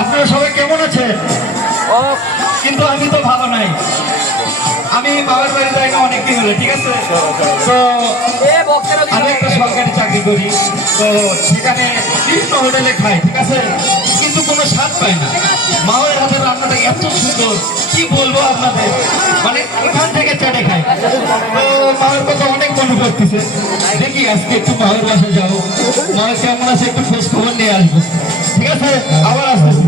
আপনারা সবাই কেমন আছেন? কিন্তু আমি তো ভালো নাই। আমি বাবার বাড়ি যাই না অনেকদিন হলো, ঠিক আছে? তো আমি একটা সরকারি চাকরি করি, তো সেখানে বিভিন্ন হোটেলে খাই, ঠিক আছে? কিন্তু কোনো স্বাদ পাই না। মায়ের হাতের রান্নাটা এত সুন্দর, কি বলবো আপনাদের, মানে এখান থেকে চেটে খাই। তো মায়ের কথা অনেক মনে করতেছে, দেখি আজকে একটু মায়ের বাসা যাবো, মায়ের কেমন আছে একটু খোঁজ খবর নিয়ে আসবো, ঠিক আছে? আবার আসতেছি।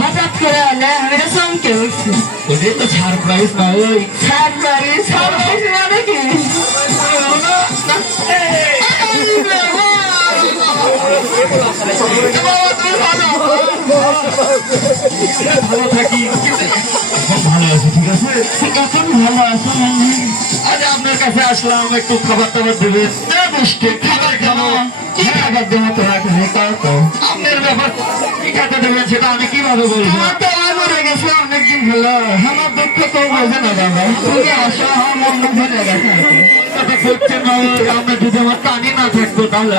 হঠাৎ করে আমি চমকে উঠছি। ওদের তো সারপ্রাইজ না, ওই সারপ্রাইজ মানে কি? ভালো থাকি, ভালো আছে, ঠিক আছে? এখন ভালো আছে। আজ আপনার কাছে আসলাম, একটু খাবার টাবার দেবেন। খাবার খাবো, কি খাবার দেবো তোমাকে? আপনার ব্যাপার কি খাতে দেবেন সেটা আমি কিভাবে বলবো? তোমার তো মরে গেছে অনেকদিন হলো, আমার দুঃখ তো বোঝে না বাবা। তুমি আসো, আমার মন ভরে গেছে। কথা করছেন না, আমরা যদি আমার কানে না থাকতো তাহলে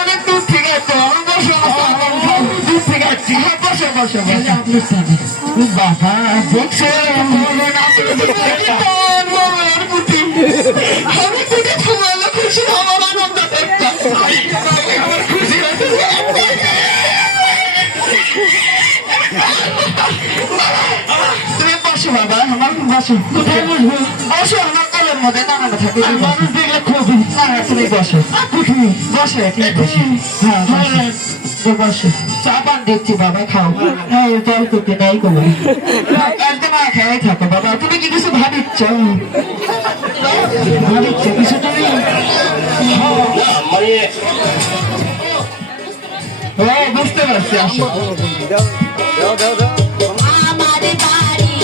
অনেক দূর থেকে আসছো, দূর থেকে আসছি। বসো বসো বসো, আপনি বাবা দেখছো আমি তোকে ঘুমালো খুশি, আমার আনন্দ দেখতাম, আমার খুশি হয়েছে। তুমি বসো বাবা, আমার বসো। কোথায় বসবো? বসো আমার কলের মধ্যে দাঁড়ানো থাকে, মানুষ দেখলে খুব। না তুমি বসো, তুমি বসো, তুমি বসো। হ্যাঁ বসো, চা পান দিচ্ছি বাবা, খাও। হ্যাঁ জল করতে নাই কোনো, একদম খেয়াই থাকো বাবা। তুমি কি কিছু ভাবিচ্ছ? ভাবিচ্ছ কিছু তুমি? বুঝতে পারছি, আসো। আমার বাড়ি